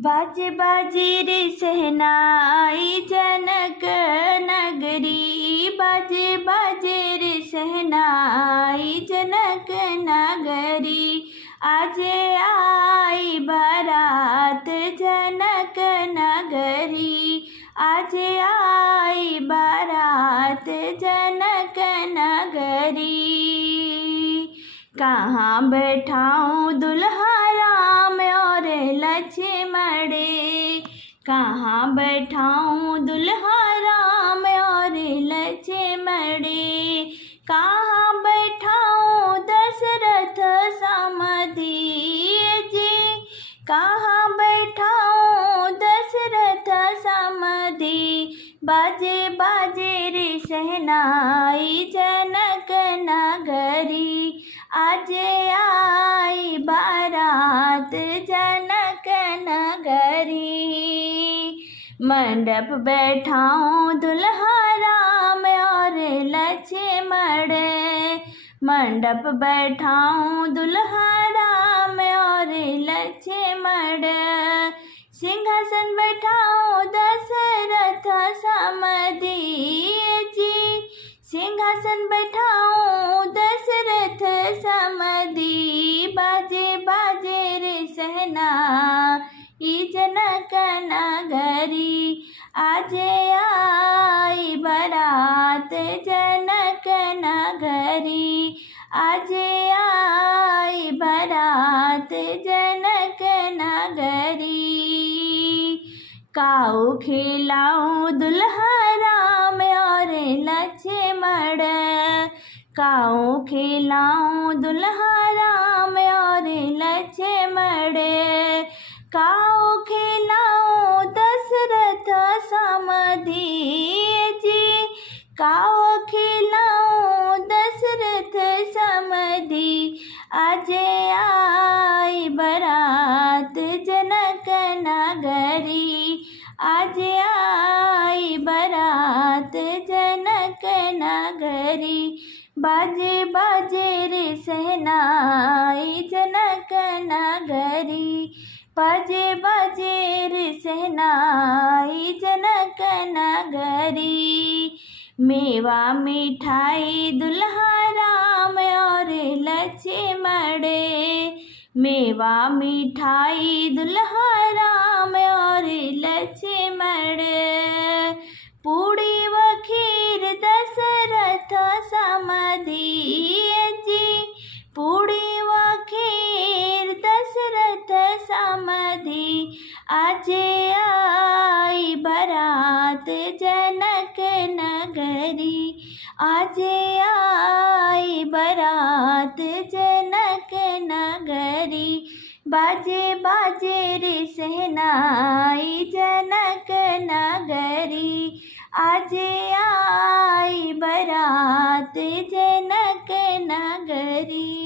बाजे बाजे रे सहनाई जनक नगरी, बाजे बाजे रे सहनाई जनक नगरी। आज आई बारात जनक नगरी, आज आई बारात जनक नगरी। कहाँ बैठाऊँ दुल्हा राम और लक्ष्मण, कहाँ बैठाऊँ दुल्हा राम और लक्ष्मण। कहाँ बैठाऊँ दशरथ समधी जी, कहाँ बैठाऊँ दशरथ समधी। बाजे बाजे रे सहनाई जनक नगरी, आज आई बारात जनक नगरी। मंडप बैठाऊँ दुल्हा राम और लक्ष्मण, मंडप बैठाऊँ दुल्हा राम और लक्ष्मण। सिंहासन बैठाऊँ दशरथ समधी जी, सिंहासन बैठाऊँ दशरथ समधी। बाजे बाजे रे सहनाई जनक नगरी, आज आई बारात जनक नगरी, आज आई बारात जनक नगरी। काऊ खिलाऊँ दुल्हा राम और लक्ष्मण, काऊ खिलाऊँ दुल्हा राम और लक्ष्मण। काऊ खिलाऊँ दशरथ समधी जी, काऊ खिलाऊँ दशरथ समधी। आज आई बारात जनक नगरी, आज आई बारात जनक नगरी। बाजे बाजे रे सहनाई जनक नगरी, बाजे बाजे रे सहनाई जनक नगरी। मेवा मिठाई दुल्हा राम और लक्ष्मण, मेवा मिठाई दुल्हा राम और लक्ष्मण। पूड़ी व खीर दशरथ समधी जी, पूड़ी व खीर दशरथ समधी। आज आई बारात जनक नगरी, आज आई बारात जनक नगरी। बाजे बाजे रे सहनाई जनक नगरी, आज आई बारात जनक नगरी।